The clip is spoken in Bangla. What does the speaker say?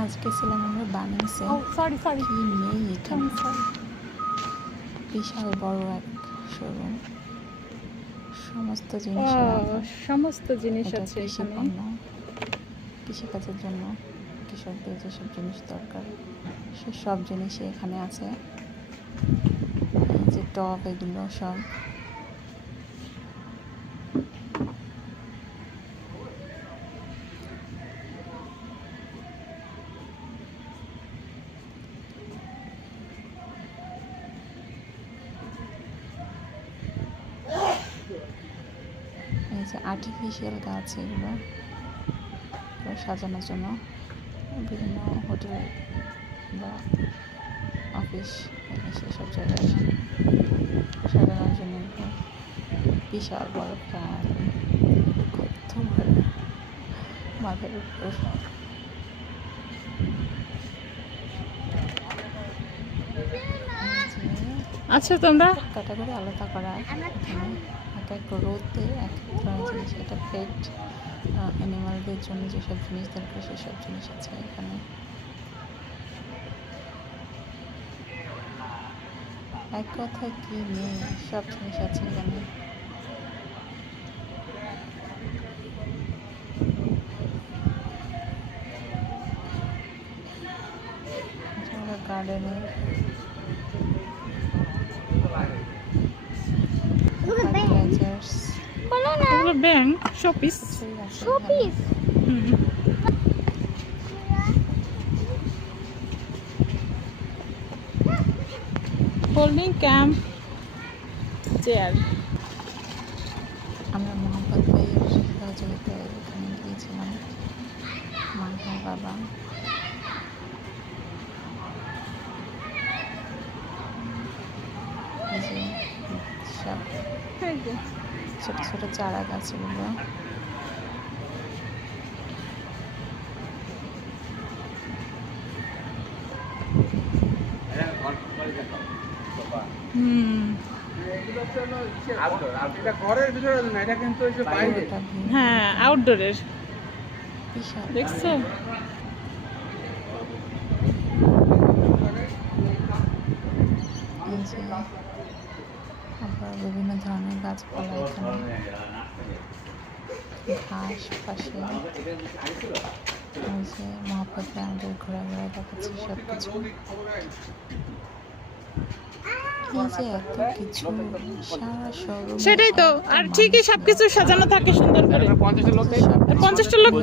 আজকে ছিলাম আমরা বানিয়েছে কি নেই এখানে, বিশাল বড় এক শোরুম, সমস্ত জিনিস আছে এখানে। কৃষিকাজের জন্য কৃষকদের যেসব জিনিস দরকার সেসব জিনিসই এখানে আছে। এই যে টব, এগুলো সব এই যে আর্টিফিশিয়াল গাছ, এগুলো সাজানোর জন্য বিভিন্ন হোটেল বা অফিস সেসব জায়গায় সাজানোর জন্য। বিশাল বড় ফ্যান, কত ভালো মাথার উপর। আচ্ছা, তোমরা ক্যাটাগরি আলাদা করা এখানে, এক এক রোতে এক এক ধরনের জিনিস। এটা পেট অ্যানিমালদের জন্য যেসব জিনিস দরকার সেসব জিনিস আছে এখানে। এক কথায় কি নেই, সব জিনিস আছে এখানে। গার্ডেনে ফার্টিলাইজার্স, এগুলো bank showpiece. Holding camp chair. আমরা মোহাম্মদ ভাইয়ের সহযোগিতায় এখানে গিয়েছিলাম, মানহার বাবা। এই যে সব ছোট ছোট চারা গাছগুলো, হ্যাঁ, আউটডোরের বিশাল দেখছো। এই যে আবার বিভিন্ন ধরনের গাছপালা এখানে, ঘাস পাশে। ওই যে মোহাম্মদ ভাই আমাদের ঘোরাঘোরা দেখাচ্ছে সব কিছু। এই যে এত কিছু, সারা শোরুম। সেটাই তো, আর ঠিকই সবকিছু সাজানো থাকে সুন্দর করে। 50টা লোক